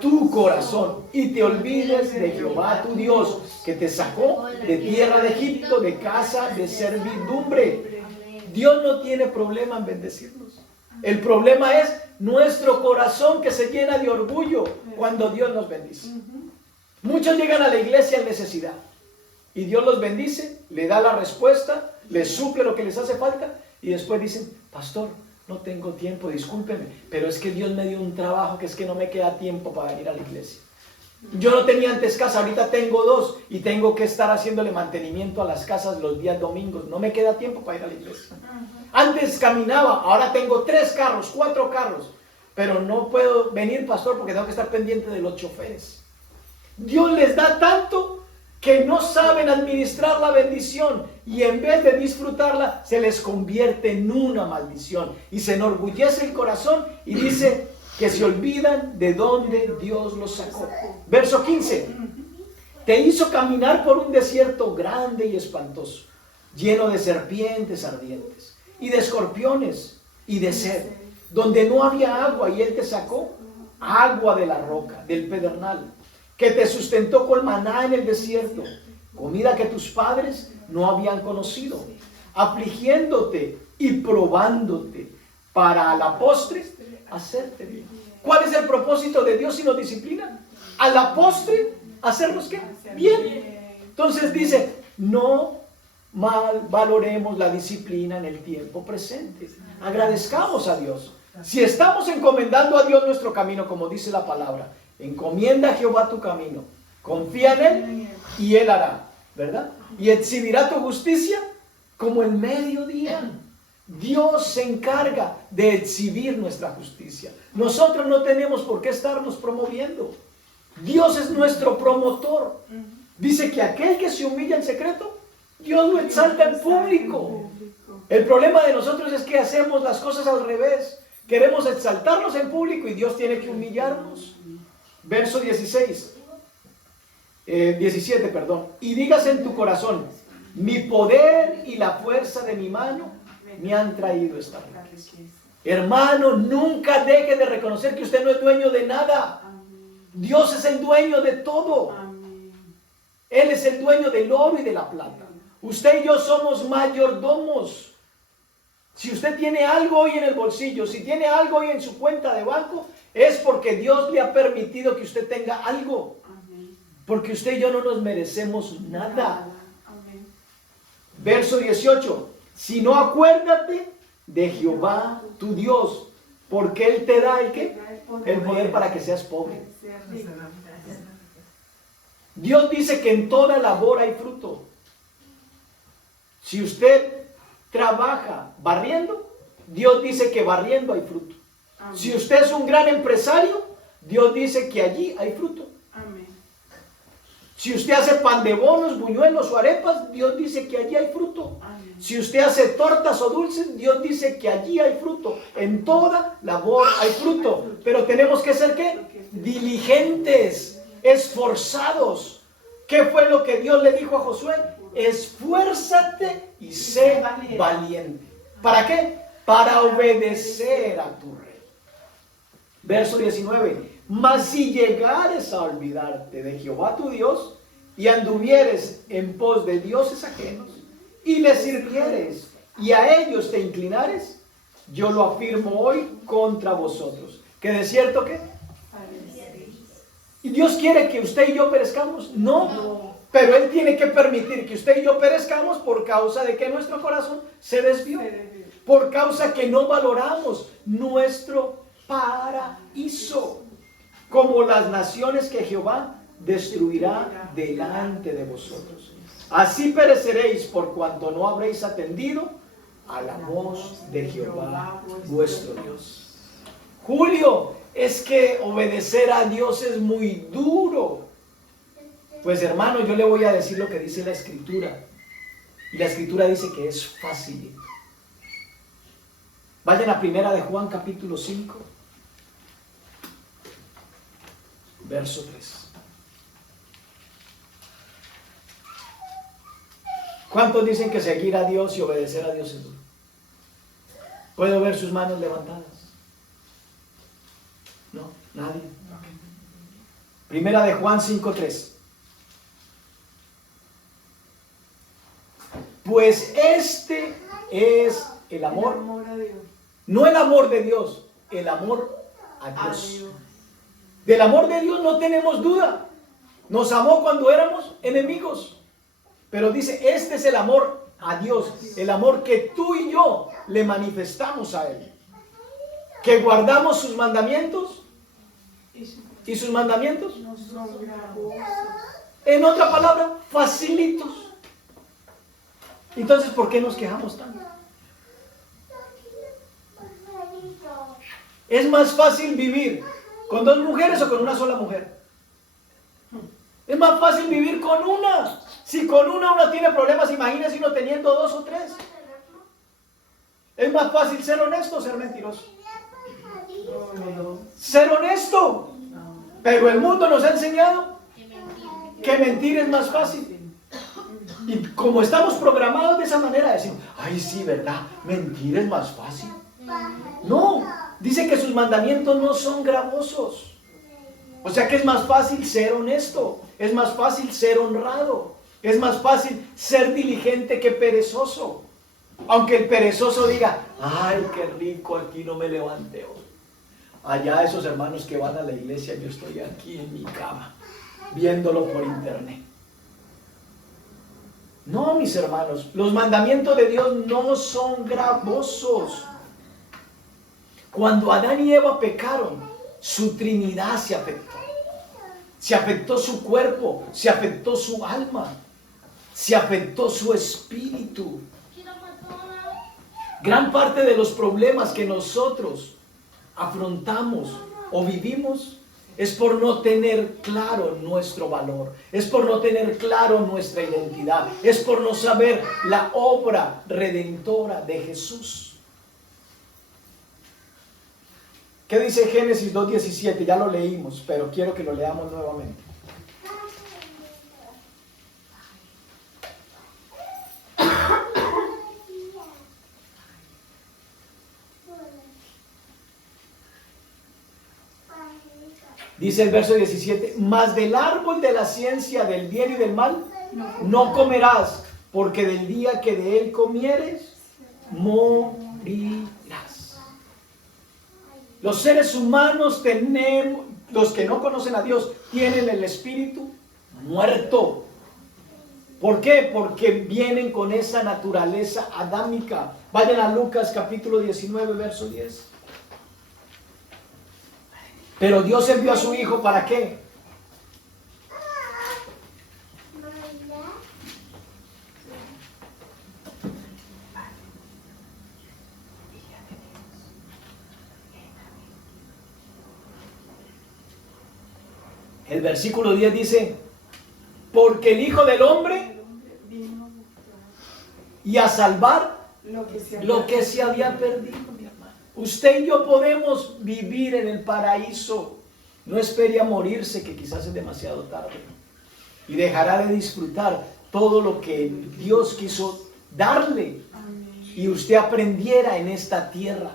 Tu corazón, y te olvides de Jehová tu Dios, que te sacó de tierra de Egipto, de casa de servidumbre. Dios no tiene problema en bendecirnos. El problema es nuestro corazón, que se llena de orgullo cuando Dios nos bendice. Muchos llegan a la iglesia en necesidad y Dios los bendice, le da la respuesta, les suple lo que les hace falta, y después dicen, pastor, no tengo tiempo, discúlpeme, pero es que Dios me dio un trabajo que es que no me queda tiempo para venir a la iglesia. Yo no tenía antes casa, ahorita tengo 2 y tengo que estar haciéndole mantenimiento a las casas los días domingos. No me queda tiempo para ir a la iglesia. Antes caminaba, ahora tengo 3 carros, 4 carros, pero no puedo venir, pastor, porque tengo que estar pendiente de los choferes. Dios les da tanto que no saben administrar la bendición, y en vez de disfrutarla se les convierte en una maldición, y se enorgullece el corazón y dice que se olvidan de dónde Dios los sacó. Verso 15. Te hizo caminar por un desierto grande y espantoso, lleno de serpientes ardientes y de escorpiones y de sed, donde no había agua, y Él te sacó agua de la roca, del pedernal, que te sustentó con maná en el desierto, comida que tus padres no habían conocido, afligiéndote y probándote, para a la postre hacerte bien. ¿Cuál es el propósito de Dios si nos disciplina? A la postre, hacernos ¿qué? Bien. Entonces dice, no mal valoremos la disciplina en el tiempo presente. Agradezcamos a Dios. Si estamos encomendando a Dios nuestro camino, como dice la palabra, encomienda a Jehová tu camino, confía en Él y Él hará, ¿verdad? Y exhibirá tu justicia como el mediodía. Dios se encarga de exhibir nuestra justicia. Nosotros no tenemos por qué estarnos promoviendo. Dios es nuestro promotor. Dice que aquel que se humilla en secreto, Dios lo exalta en público. El problema de nosotros es que hacemos las cosas al revés. Queremos exaltarnos en público y Dios tiene que humillarnos. Verso 17, perdón. Y digas en tu corazón, mi poder y la fuerza de mi mano me han traído esta riqueza. Hermano, nunca deje de reconocer que usted no es dueño de nada. Dios es el dueño de todo. Él es el dueño del oro y de la plata. Usted y yo somos mayordomos. Si usted tiene algo hoy en el bolsillo, si tiene algo hoy en su cuenta de banco, es porque Dios le ha permitido que usted tenga algo. Porque usted y yo no nos merecemos nada. Verso 18. Si no, acuérdate de Jehová tu Dios, porque Él te da ¿el qué? El poder para que seas pobre. Dios dice que en toda labor hay fruto. Si usted trabaja barriendo, Dios dice que barriendo hay fruto. Amén. Si usted es un gran empresario, Dios dice que allí hay fruto. Amén. Si usted hace pan de bonos, buñuelos o arepas, Dios dice que allí hay fruto. Amén. Si usted hace tortas o dulces, Dios dice que allí hay fruto. En toda labor hay fruto. Pero tenemos que ser ¿qué? Diligentes, esforzados. ¿Qué fue lo que Dios le dijo a Josué? Esfuérzate y sé valiente. ¿Para qué? Para obedecer a tu rey. Verso 19. Mas si llegares a olvidarte de Jehová tu Dios y anduvieres en pos de dioses ajenos y les sirvieres y a ellos te inclinares, yo lo afirmo hoy contra vosotros. ¿Que de cierto qué? ¿Y Dios quiere que usted y yo perezcamos? No. Pero Él tiene que permitir que usted y yo perezcamos por causa de que nuestro corazón se desvió. Por causa que no valoramos nuestro paraíso. Como las naciones que Jehová destruirá delante de vosotros. Así pereceréis por cuanto no habréis atendido a la voz de Jehová vuestro Dios. Julio, es que obedecer a Dios es muy duro. Pues hermano, yo le voy a decir lo que dice la Escritura. Y la Escritura dice que es fácil. Vayan a primera de Juan capítulo 5. Verso 3. ¿Cuántos dicen que seguir a Dios y obedecer a Dios es duro? ¿Puedo ver sus manos levantadas? No, nadie. Primera de Juan 5:3. Pues este es el amor. El amor a Dios. No el amor de Dios, el amor a Dios. Del amor de Dios no tenemos duda. Nos amó cuando éramos enemigos. Pero dice, este es el amor a Dios. El amor que tú y yo le manifestamos a Él. Que guardamos sus mandamientos. ¿Y sus mandamientos? No son gravosos. En otra palabra, facilitos. Entonces, ¿por qué nos quejamos tanto? Es más fácil vivir con dos mujeres o con una sola mujer. Es más fácil vivir con una. Si con una uno tiene problemas, imagínese uno teniendo dos o tres. Es más fácil ser honesto o ser mentiroso. Ser honesto. Pero el mundo nos ha enseñado que mentir es más fácil. Y como estamos programados de esa manera, decimos, ay sí, ¿verdad? Mentir es más fácil. No, dice que sus mandamientos no son gravosos. O sea que es más fácil ser honesto, es más fácil ser honrado, es más fácil ser diligente que perezoso. Aunque el perezoso diga, ay, qué rico, aquí no me levanté hoy. Allá esos hermanos que van a la iglesia, yo estoy aquí en mi cama, viéndolo por internet. No, mis hermanos, los mandamientos de Dios no son gravosos. Cuando Adán y Eva pecaron, su Trinidad se afectó. Se afectó su cuerpo, se afectó su alma, se afectó su espíritu. Gran parte de los problemas que nosotros afrontamos o vivimos es por no tener claro nuestro valor, es por no tener claro nuestra identidad, es por no saber la obra redentora de Jesús. ¿Qué dice Génesis 2:17? Ya lo leímos, pero quiero que lo leamos nuevamente. Dice el verso 17, mas del árbol de la ciencia del bien y del mal no comerás, porque del día que de él comieres, morirás. Los seres humanos tenemos, los que no conocen a Dios, tienen el espíritu muerto. ¿Por qué? Porque vienen con esa naturaleza adámica. Vayan a Lucas capítulo 19, verso 10. Pero Dios envió a su Hijo, ¿para qué? El versículo 10 dice, porque el Hijo del Hombre y a salvar lo que se había perdido, mi hermano. Usted y yo podemos vivir en el paraíso. No espere a morirse, que quizás es demasiado tarde. Y dejará de disfrutar todo lo que Dios quiso darle. Y usted aprendiera en esta tierra.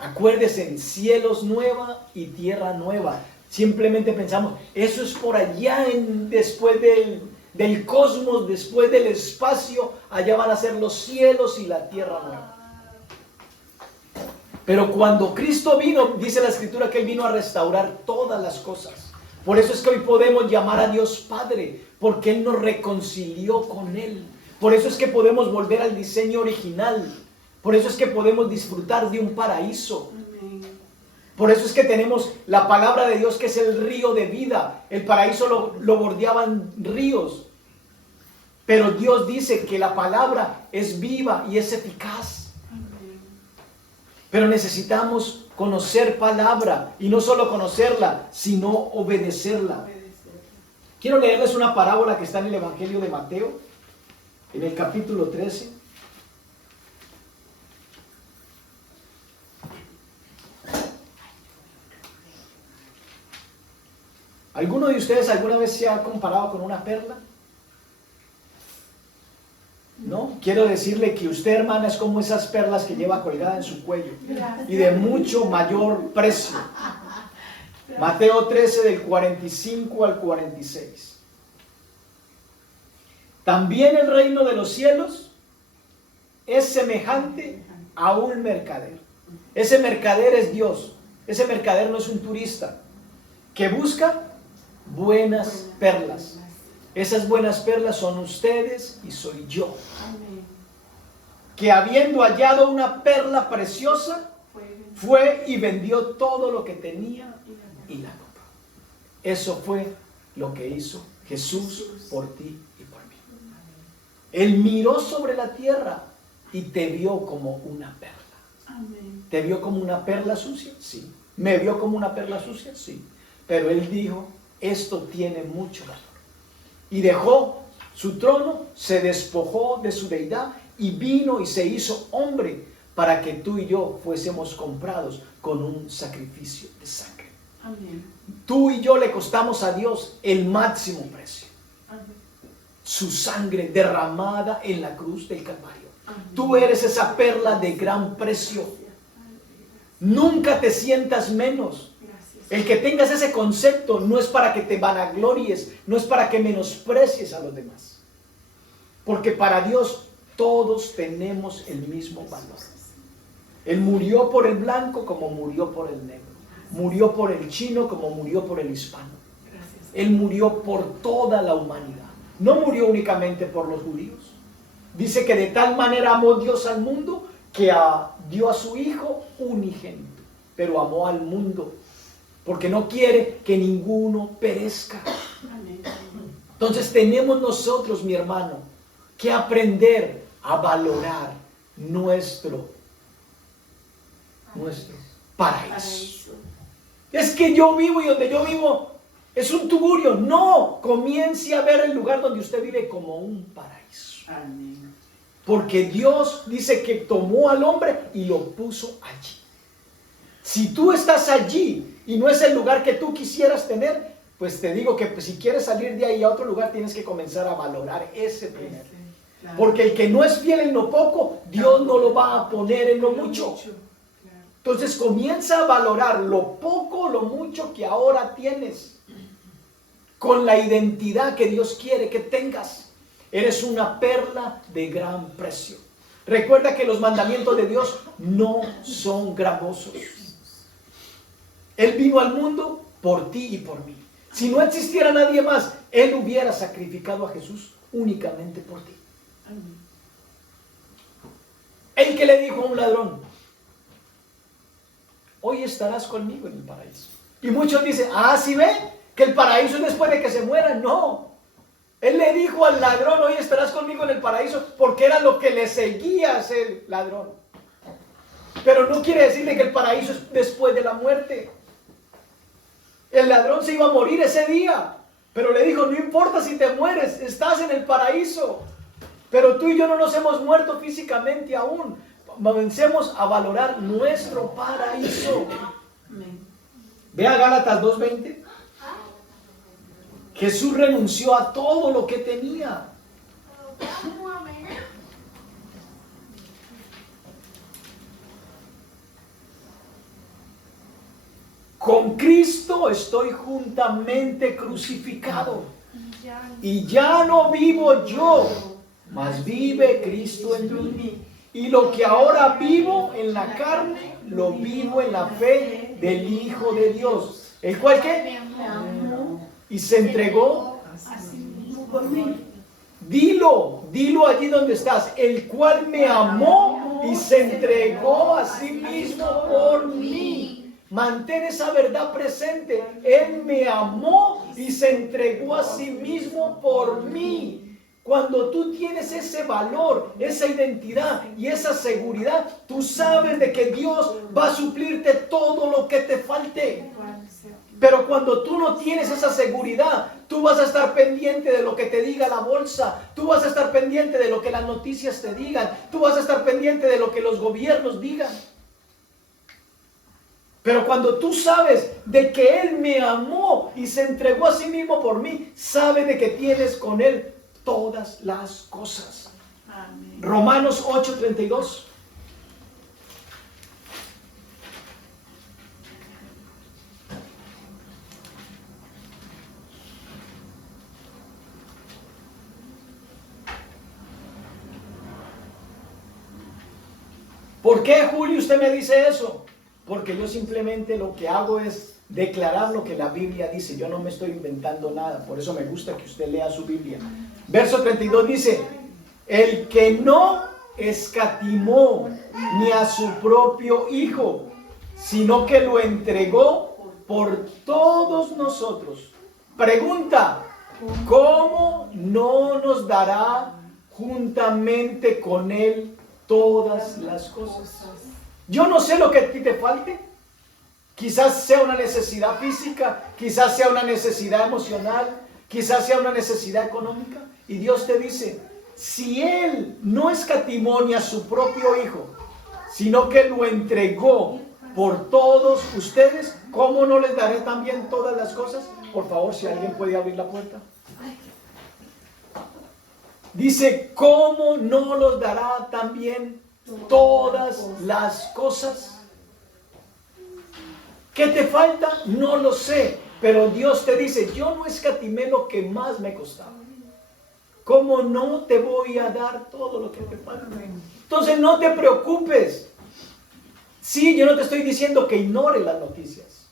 Acuérdese, en cielos nueva y tierra nueva. Simplemente pensamos, eso es por allá, después del cosmos, después del espacio, allá van a ser los cielos y la tierra nueva. Pero cuando Cristo vino, dice la Escritura que Él vino a restaurar todas las cosas. Por eso es que hoy podemos llamar a Dios Padre, porque Él nos reconcilió con Él. Por eso es que podemos volver al diseño original. Por eso es que podemos disfrutar de un paraíso. Por eso es que tenemos la palabra de Dios, que es el río de vida. El paraíso lo bordeaban ríos. Pero Dios dice que la palabra es viva y es eficaz. Pero necesitamos conocer palabra, y no solo conocerla, sino obedecerla. Quiero leerles una parábola que está en el Evangelio de Mateo, en el capítulo 13. ¿Alguno de ustedes alguna vez se ha comparado con una perla? ¿No? Quiero decirle que usted, hermana, es como esas perlas que lleva colgada en su cuello, y de mucho mayor precio. Mateo 13, del 45 al 46. También el reino de los cielos es semejante a un mercader. Ese mercader es Dios. Ese mercader no es un turista que busca buenas perlas. Esas buenas perlas son ustedes y soy yo. Que habiendo hallado una perla preciosa, fue y vendió todo lo que tenía y la compró. Eso fue lo que hizo Jesús por ti y por mí. Él miró sobre la tierra y te vio como una perla. ¿Te vio como una perla sucia? Sí. ¿Me vio como una perla sucia? Sí. Pero Él dijo, esto tiene mucho valor. Y dejó su trono, se despojó de su deidad y vino y se hizo hombre para que tú y yo fuésemos comprados con un sacrificio de sangre. Amén. Tú y yo le costamos a Dios el máximo precio. Amén. Su sangre derramada en la cruz del Calvario. Amén. Tú eres esa perla de gran precio. Nunca te sientas menos. El que tengas ese concepto no es para que te vanaglories, no es para que menosprecies a los demás. Porque para Dios todos tenemos el mismo valor. Él murió por el blanco como murió por el negro. Murió por el chino como murió por el hispano. Él murió por toda la humanidad. No murió únicamente por los judíos. Dice que de tal manera amó Dios al mundo que dio a su Hijo unigénito. Pero amó al mundo porque no quiere que ninguno perezca. Entonces tenemos nosotros, mi hermano, que aprender a valorar nuestro paraíso. Es que yo vivo y donde yo vivo es un tugurio. No, comience a ver el lugar donde usted vive como un paraíso. Amén. Porque Dios dice que tomó al hombre y lo puso allí. Si tú estás allí y no es el lugar que tú quisieras tener, pues te digo que si quieres salir de ahí a otro lugar, tienes que comenzar a valorar ese primero. Claro. Porque el que no es fiel en lo poco, Dios no lo va a poner en lo mucho. Entonces comienza a valorar lo poco, lo mucho que ahora tienes, con la identidad que Dios quiere que tengas. Eres una perla de gran precio. Recuerda que los mandamientos de Dios no son gravosos. Él vino al mundo por ti y por mí. Si no existiera nadie más, Él hubiera sacrificado a Jesús únicamente por ti. El que le dijo a un ladrón, hoy estarás conmigo en el paraíso. Y muchos dicen, ¿sí ven? Que el paraíso es después de que se muera. No. Él le dijo al ladrón, hoy estarás conmigo en el paraíso, porque era lo que le seguía a ser ladrón. Pero no quiere decirle que el paraíso es después de la muerte. El ladrón se iba a morir ese día, pero le dijo, no importa si te mueres, estás en el paraíso. Pero tú y yo no nos hemos muerto físicamente aún. Comencemos a valorar nuestro paraíso. Ve a Gálatas 2:20. Jesús renunció a todo lo que tenía. Con Cristo estoy juntamente crucificado. Y ya no vivo yo, mas vive Cristo en mí. Y lo que ahora vivo en la carne, lo vivo en la fe del Hijo de Dios. ¿El cual qué? Y se entregó por mí. Dilo allí donde estás. El cual me amó y se entregó a sí mismo por mí. Mantén esa verdad presente. Él me amó y se entregó a sí mismo por mí. Cuando tú tienes ese valor, esa identidad y esa seguridad, tú sabes de que Dios va a suplirte todo lo que te falte. Pero cuando tú no tienes esa seguridad, tú vas a estar pendiente de lo que te diga la bolsa, tú vas a estar pendiente de lo que las noticias te digan, tú vas a estar pendiente de lo que los gobiernos digan. Pero cuando tú sabes de que Él me amó y se entregó a sí mismo por mí, sabes de que tienes con Él todas las cosas. Amén. Romanos 8:32. ¿Por qué, Julio, usted me dice eso? Porque yo simplemente lo que hago es declarar lo que la Biblia dice. Yo no me estoy inventando nada. Por eso me gusta que usted lea su Biblia. Verso 32 dice, el que no escatimó ni a su propio Hijo, sino que lo entregó por todos nosotros. Pregunta, ¿cómo no nos dará juntamente con Él todas las cosas? Yo no sé lo que a ti te falte. Quizás sea una necesidad física, quizás sea una necesidad emocional, quizás sea una necesidad económica. Y Dios te dice, si Él no escatimó ni a su propio Hijo, sino que lo entregó por todos ustedes, ¿cómo no les daré también todas las cosas? Por favor, si alguien puede abrir la puerta. Dice, ¿cómo no los dará también todas las cosas? ¿Qué te falta? No lo sé, pero Dios te dice, yo no escatimé lo que más me costaba. ¿Cómo no te voy a dar todo lo que te falta? Entonces no te preocupes. Sí, yo no te estoy diciendo que ignores las noticias,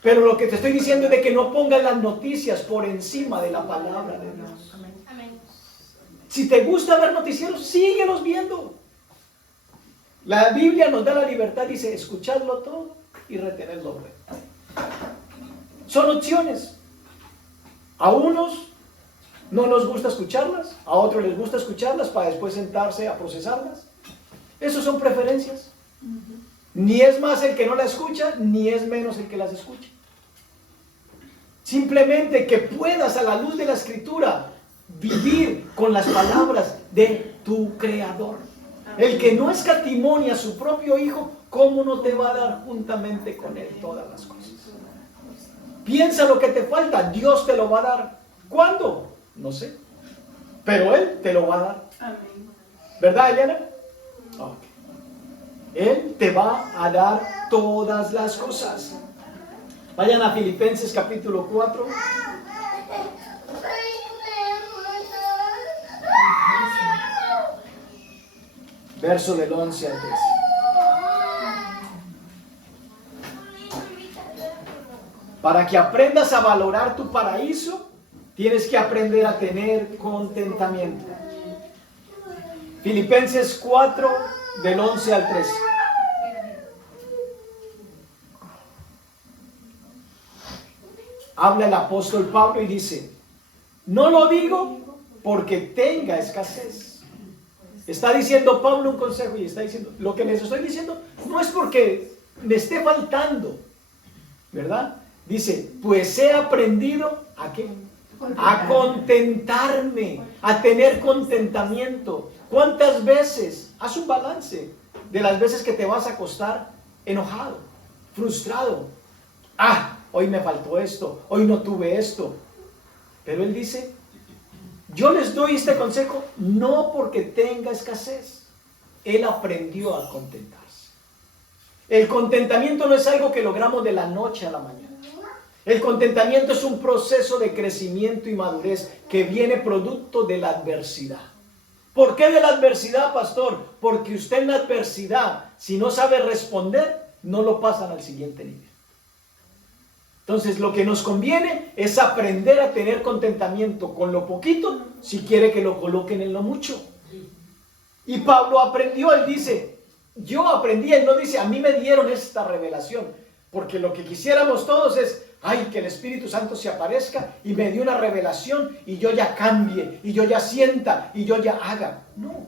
pero lo que te estoy diciendo es de que no pongas las noticias por encima de la palabra de Dios. Si te gusta ver noticieros, síguelos viendo. La Biblia nos da la libertad, dice, escuchadlo todo y retenerlo bueno. Son opciones. A unos no nos gusta escucharlas, a otros les gusta escucharlas para después sentarse a procesarlas. Esas son preferencias. Ni es más el que no la escucha, ni es menos el que las escucha. Simplemente que puedas a la luz de la Escritura vivir con las palabras de tu Creador. El que no escatimó ni a su propio Hijo, ¿cómo no te va a dar juntamente con Él todas las cosas? Piensa lo que te falta, Dios te lo va a dar. ¿Cuándo? No sé. Pero Él te lo va a dar. ¿Verdad, Eliana? Okay. Él te va a dar todas las cosas. Vayan a Filipenses capítulo 4. Verso del 11 al 13. Para que aprendas a valorar tu paraíso, tienes que aprender a tener contentamiento. Filipenses 4, del 11 al 13. Habla el apóstol Pablo y dice, no lo digo porque tenga escasez. Está diciendo Pablo un consejo y está diciendo, lo que les estoy diciendo no es porque me esté faltando, ¿verdad? Dice, pues he aprendido ¿a qué? A contentarme, a tener contentamiento. ¿Cuántas veces? Haz un balance de las veces que te vas a acostar enojado, frustrado. Hoy me faltó esto, hoy no tuve esto. Pero él dice, yo les doy este consejo no porque tenga escasez. Él aprendió a contentarse. El contentamiento no es algo que logramos de la noche a la mañana. El contentamiento es un proceso de crecimiento y madurez que viene producto de la adversidad. ¿Por qué de la adversidad, pastor? Porque usted en la adversidad, si no sabe responder, no lo pasan al siguiente nivel. Entonces, lo que nos conviene es aprender a tener contentamiento con lo poquito, si quiere que lo coloquen en lo mucho. Y Pablo aprendió, él dice, yo aprendí, él no dice, a mí me dieron esta revelación, porque lo que quisiéramos todos es, que el Espíritu Santo se aparezca y me dio una revelación y yo ya cambie, y yo ya sienta, y yo ya haga. No,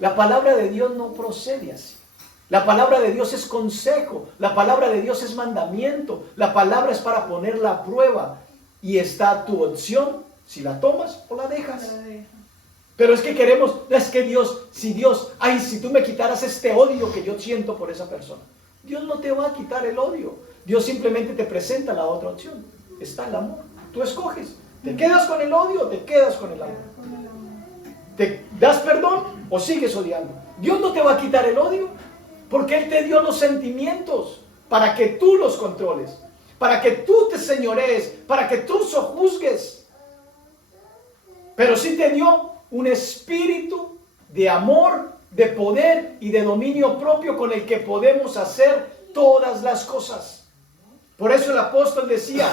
la palabra de Dios no procede así. La palabra de Dios es consejo, la palabra de Dios es mandamiento, la palabra es para ponerla a prueba y está tu opción, si la tomas o la dejas. Pero es que queremos, es que Dios, si tú me quitaras este odio que yo siento por esa persona, Dios no te va a quitar el odio, Dios simplemente te presenta la otra opción, está el amor, tú escoges, te quedas con el odio o te quedas con el amor, te das perdón o sigues odiando. Dios no te va a quitar el odio, porque Él te dio los sentimientos para que tú los controles, para que tú te señorees, para que tú sojuzgues. Pero sí te dio un espíritu de amor, de poder y de dominio propio con el que podemos hacer todas las cosas. Por eso el apóstol decía,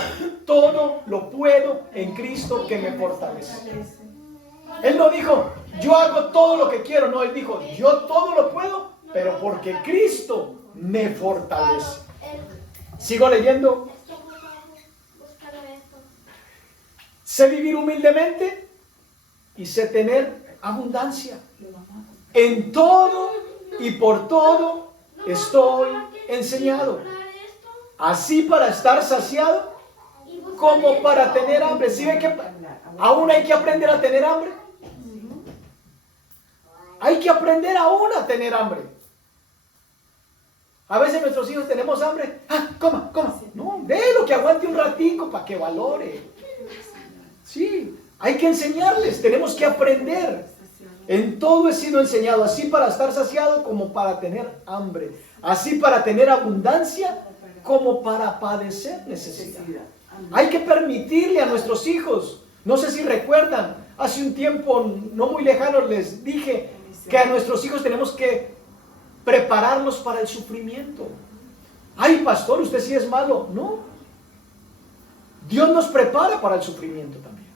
todo lo puedo en Cristo que me fortalece. Él no dijo, yo hago todo lo que quiero, no, él dijo, yo todo lo puedo, pero porque Cristo me fortalece. Sigo leyendo. Sé vivir humildemente y sé tener abundancia. En todo y por todo estoy enseñado. Así para estar saciado como para tener hambre. ¿Sí ven que aún hay que aprender a tener hambre? Hay que aprender aún a tener hambre. A veces nuestros hijos tenemos hambre. Coma. No, déjelo que aguante un ratico para que valore. Sí, hay que enseñarles, tenemos que aprender. En todo he sido enseñado, así para estar saciado como para tener hambre. Así para tener abundancia como para padecer necesidad. Hay que permitirle a nuestros hijos. No sé si recuerdan, hace un tiempo no muy lejano les dije que a nuestros hijos tenemos que prepararlos para el sufrimiento. Pastor, usted sí es malo. No. Dios nos prepara para el sufrimiento también.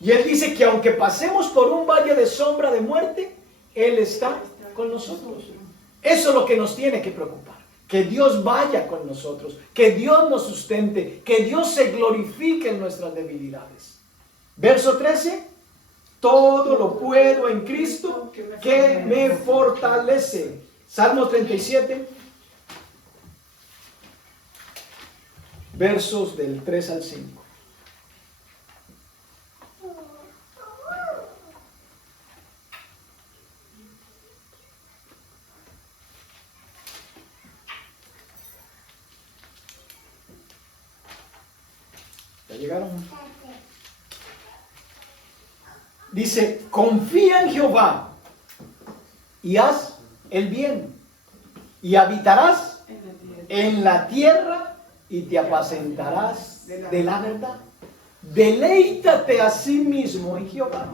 Y Él dice que aunque pasemos por un valle de sombra de muerte, Él está con nosotros. Eso es lo que nos tiene que preocupar. Que Dios vaya con nosotros, que Dios nos sustente, que Dios se glorifique en nuestras debilidades. Verso 13. Todo lo puedo en Cristo que me fortalece. Salmo 37, versos del 3 al 5. ¿Ya llegaron? Dice, confía en Jehová y haz el bien y habitarás en la tierra y te apacentarás de la verdad. Deleítate a sí mismo en Jehová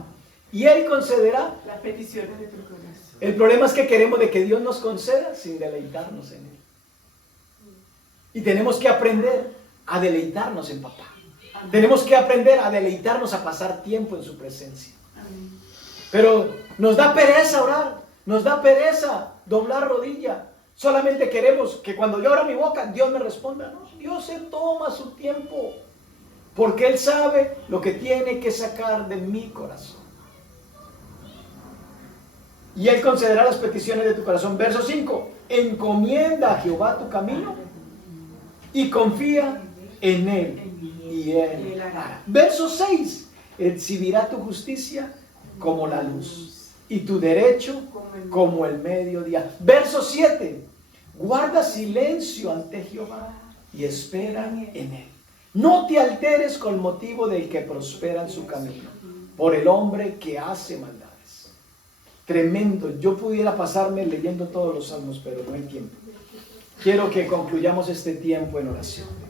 y Él concederá las peticiones de tu corazón. El problema es que queremos de que Dios nos conceda sin deleitarnos en Él. Y tenemos que aprender a deleitarnos en papá. Tenemos que aprender a deleitarnos, a pasar tiempo en su presencia. Pero nos da pereza orar, nos da pereza doblar rodilla. Solamente queremos que cuando yo abra mi boca, Dios me responda. No, Dios se toma su tiempo, porque Él sabe lo que tiene que sacar de mi corazón. Y Él concederá las peticiones de tu corazón. Verso 5. Encomienda a Jehová tu camino y confía en Él, y Él hará. Verso 6. Exhibirá tu justicia como la luz y tu derecho como el mediodía. Verso 7. Guarda silencio ante Jehová y espera en Él. No te alteres con motivo del que prospera en su camino, por el hombre que hace maldades. Tremendo. Yo pudiera pasarme leyendo todos los salmos, pero no hay tiempo. Quiero que concluyamos este tiempo en oración.